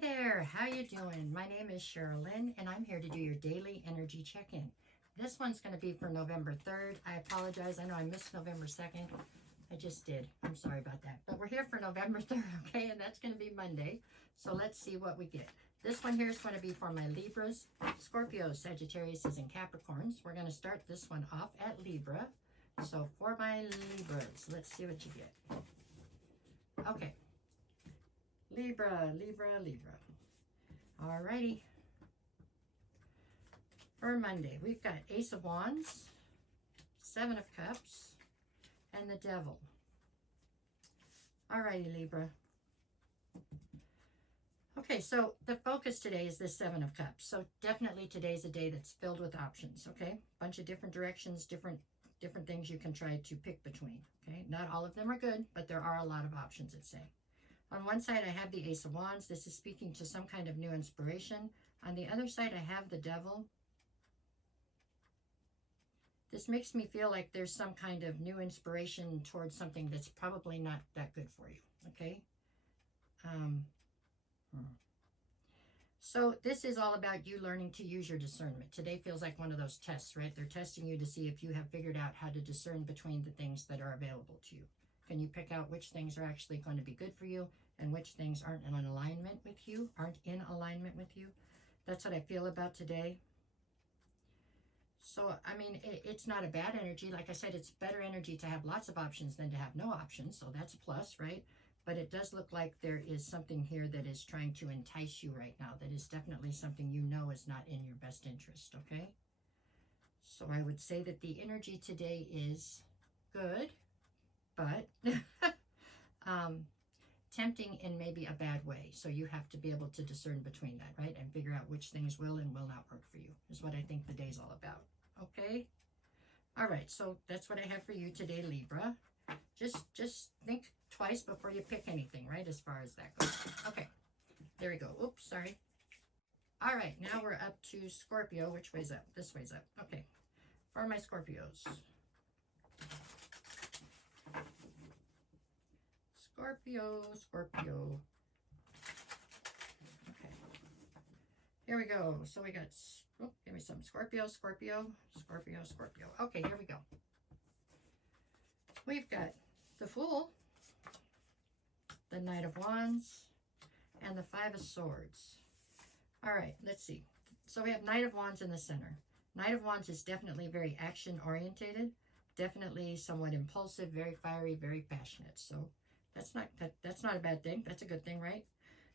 Hey there, how you doing? My name is Sherilyn, and I'm here to do your daily energy check-in. This one's going to be for November 3rd. I apologize. I know I missed November 2nd. I just did. I'm sorry about that. But we're here for November 3rd, okay? And that's going to be Monday. So let's see what we get. This one here is going to be for my Libras, Scorpio, Sagittarius, and Capricorns. We're going to start this one off at Libra. So for my Libras, let's see what you get. Okay. Libra, Libra, Libra. Alrighty. For Monday, we've got Ace of Wands, Seven of Cups, and the Devil. Alrighty, Libra. Okay, so the focus today is this Seven of Cups. So definitely today's a day that's filled with options, okay? Bunch of different directions, different things you can try to pick between, okay? Not all of them are good, but there are a lot of options, it's saying. On one side, I have the Ace of Wands. This is speaking to some kind of new inspiration. On the other side, I have the Devil. This makes me feel like there's some kind of new inspiration towards something that's probably not that good for you, okay? So this is all about you learning to use your discernment. Today feels like one of those tests, right? They're testing you to see if you have figured out how to discern between the things that are available to you. Can you pick out which things are actually going to be good for you and which things aren't in alignment with you, That's what I feel about today. So, I mean, it's not a bad energy. Like I said, it's better energy to have lots of options than to have no options. So that's a plus, right? But it does look like there is something here that is trying to entice you right now. That is definitely something you know is not in your best interest, okay? So I would say that the energy today is good, but tempting in maybe a bad way. So you have to be able to discern between that, right? And figure out which things will and will not work for you, is what I think the day's all about, okay? All right, so that's what I have for you today, Libra. Just think twice before you pick anything, right, as far as that goes. Okay, there we go. Oops, sorry. All right, now we're up to Scorpio. Which way's up? This way's up. Okay, for my Scorpios. Scorpio. Okay. Here we go. So we got, oh, give me some Scorpio. Okay, here we go. We've got the Fool, the Knight of Wands, and the Five of Swords. All right, let's see. So we have Knight of Wands in the center. Knight of Wands is definitely very action-orientated, definitely somewhat impulsive, very fiery, very passionate. So that's not a bad thing. That's a good thing, right?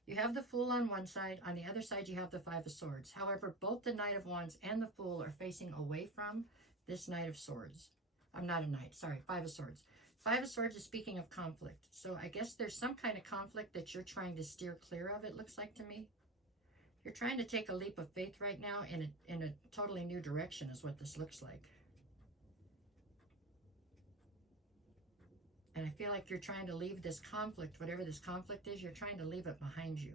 You have the Fool on one side. On the other side, you have the Five of Swords. However, both the Knight of Wands and the Fool are facing away from this Knight of Swords. I'm not a knight. Sorry, Five of Swords. Five of Swords is speaking of conflict. So I guess there's some kind of conflict that you're trying to steer clear of, it looks like to me. You're trying to take a leap of faith right now in a totally new direction is what this looks like. And I feel like you're trying to leave this conflict, whatever this conflict is, you're trying to leave it behind you.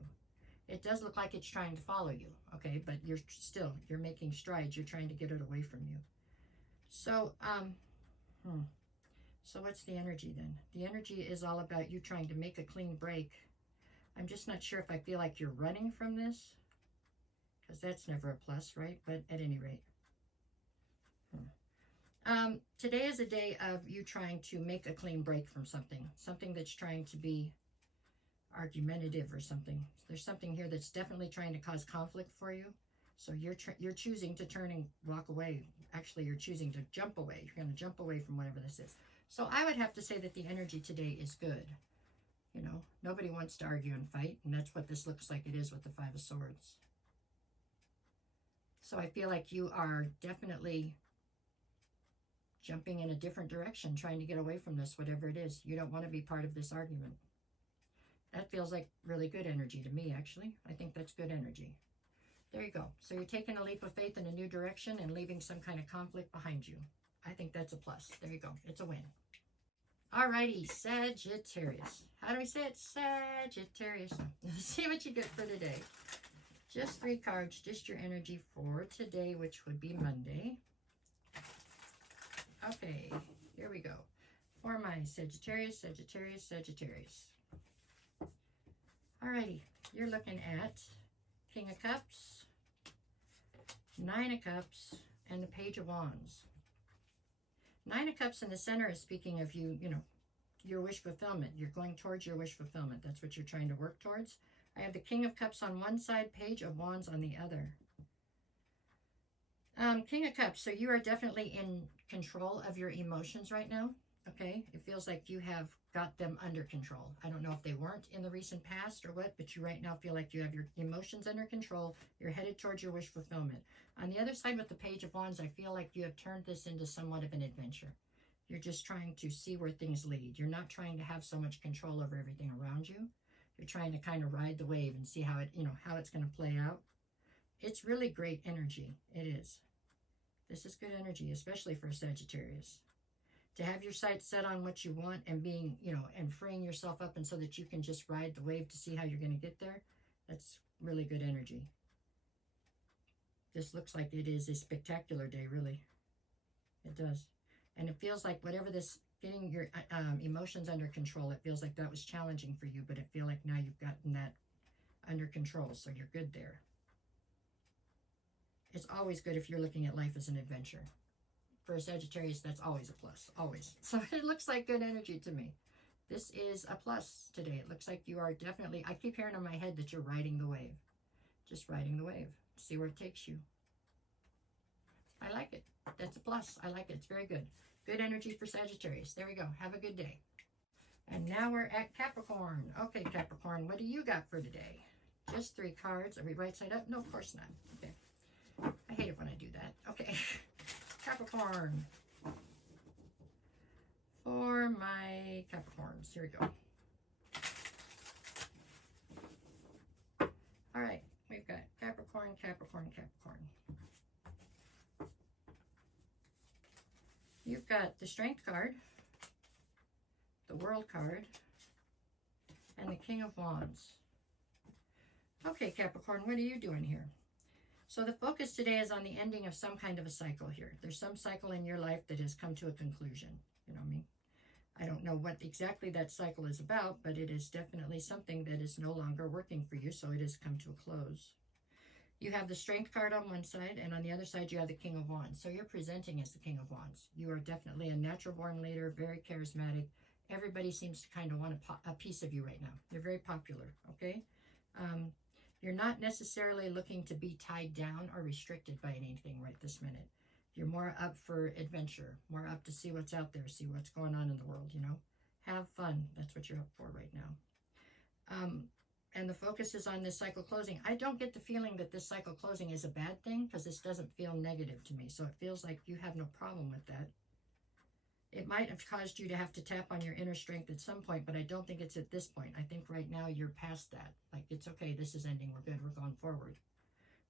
It does look like it's trying to follow you, okay? But you're making strides. You're trying to get it away from you. So, so what's the energy then? The energy is all about you trying to make a clean break. I'm just not sure if I feel like you're running from this, because that's never a plus, right? But at any rate. Today is a day of you trying to make a clean break from something that's trying to be argumentative or something. There's something here that's definitely trying to cause conflict for you. So you're choosing to turn and walk away. Actually, you're choosing to jump away. You're going to jump away from whatever this is. So I would have to say that the energy today is good. You know, nobody wants to argue and fight, and that's what this looks like it is with the Five of Swords. So I feel like you are definitely jumping in a different direction, trying to get away from this, whatever it is. You don't want to be part of this argument. That feels like really good energy to me, actually. I think that's good energy. There you go. So you're taking a leap of faith in a new direction and leaving some kind of conflict behind you. I think that's a plus. There you go. It's a win. Alrighty, Sagittarius. How do we say it? Sagittarius. Let's see what you get for today. Just 3 cards, just your energy for today, which would be Monday. Okay, here we go. For my Sagittarius. Alrighty, you're looking at King of Cups, Nine of Cups, and the Page of Wands. Nine of Cups in the center is speaking of you, you know, your wish fulfillment. You're going towards your wish fulfillment. That's what you're trying to work towards. I have the King of Cups on one side, Page of Wands on the other. King of Cups, so you are definitely in control of your emotions right now, okay? It feels like you have got them under control. I don't know if they weren't in the recent past or what, but you right now feel like you have your emotions under control. You're headed towards your wish fulfillment. On the other side with the Page of Wands, I feel like you have turned this into somewhat of an adventure. You're just trying to see where things lead. You're not trying to have so much control over everything around you. You're trying to kind of ride the wave and see how it, you know, how it's going to play out. It's really great energy. It is. This is good energy, especially for Sagittarius. To have your sights set on what you want and being, you know, and freeing yourself up and so that you can just ride the wave to see how you're going to get there, that's really good energy. This looks like it is a spectacular day, really. It does. And it feels like whatever this, getting your emotions under control, it feels like that was challenging for you, but it feels like now you've gotten that under control, so you're good there. It's always good if you're looking at life as an adventure. For a Sagittarius, that's always a plus, always. So it looks like good energy to me. This is a plus today. It looks like you are definitely, I keep hearing in my head that you're riding the wave. Just riding the wave. See where it takes you. I like it. That's a plus. I like it. It's very good. Good energy for Sagittarius. There we go. Have a good day. And now we're at Capricorn. Okay, Capricorn, what do you got for today? Just 3 cards. Are we right side up? No, of course not. Okay. I hate it when I do that. Okay. Capricorn. For my Capricorns. Here we go. All right. We've got Capricorn, Capricorn, Capricorn. You've got the Strength card, the World card, and the King of Wands. Okay, Capricorn, what are you doing here? So the focus today is on the ending of some kind of a cycle here. There's some cycle in your life that has come to a conclusion. You know what I mean? I don't know what exactly that cycle is about, but it is definitely something that is no longer working for you, so it has come to a close. You have the Strength card on one side, and on the other side you have the King of Wands. So you're presenting as the King of Wands. You are definitely a natural-born leader, very charismatic. Everybody seems to kind of want a piece of you right now. You're very popular, okay? You're not necessarily looking to be tied down or restricted by anything right this minute. You're more up for adventure, more up to see what's out there, see what's going on in the world, you know? Have fun. That's what you're up for right now. And the focus is on this cycle closing. I don't get the feeling that this cycle closing is a bad thing because this doesn't feel negative to me. So it feels like you have no problem with that. It might have caused you to have to tap on your inner strength at some point, but I don't think it's at this point. I think right now you're past that. Like, it's okay, this is ending, we're good, we're going forward.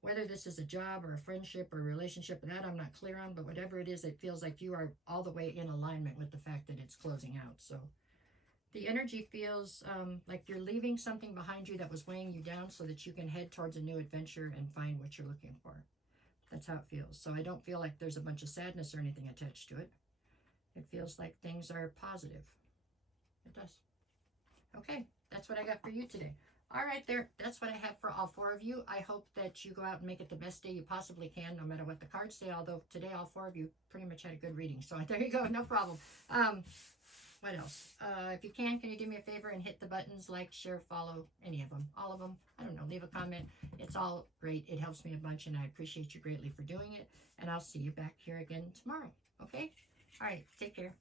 Whether this is a job or a friendship or a relationship, that I'm not clear on, but whatever it is, it feels like you are all the way in alignment with the fact that it's closing out. So the energy feels like you're leaving something behind you that was weighing you down so that you can head towards a new adventure and find what you're looking for. That's how it feels. So I don't feel like there's a bunch of sadness or anything attached to it. It feels like things are positive. It does. Okay, that's what I got for you today. All right, there. That's what I have for all 4 of you. I hope that you go out and make it the best day you possibly can, no matter what the cards say, although today all 4 of you pretty much had a good reading. So there you go, no problem. What else? If you can you do me a favor and hit the buttons, like, share, follow, any of them, all of them. I don't know, leave a comment. It's all great. It helps me a bunch, and I appreciate you greatly for doing it. And I'll see you back here again tomorrow, okay? All right, take care.